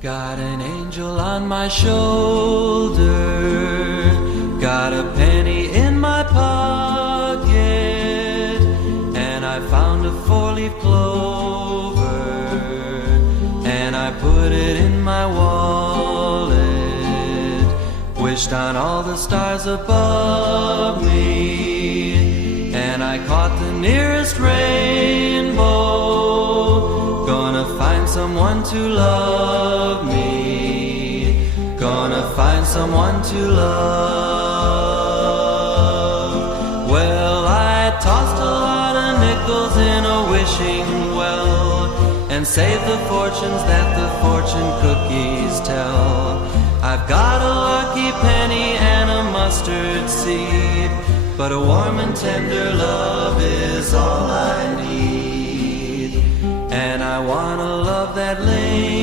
Got an angel on my shoulder, got a penny in my pocket, and I found a four-leaf clover, and I put it in my wallet. Wished on all the stars above me, and I caught the nearest rainbow. Gonna find someone to love me, gonna find someone to love. Well, I tossed a lot of nickels in a wishing well, and saved the fortunes that the fortune cookies tell. I've got a lucky penny and a mustard seed, but a warm and tender love is all I need. And I wanna love that lady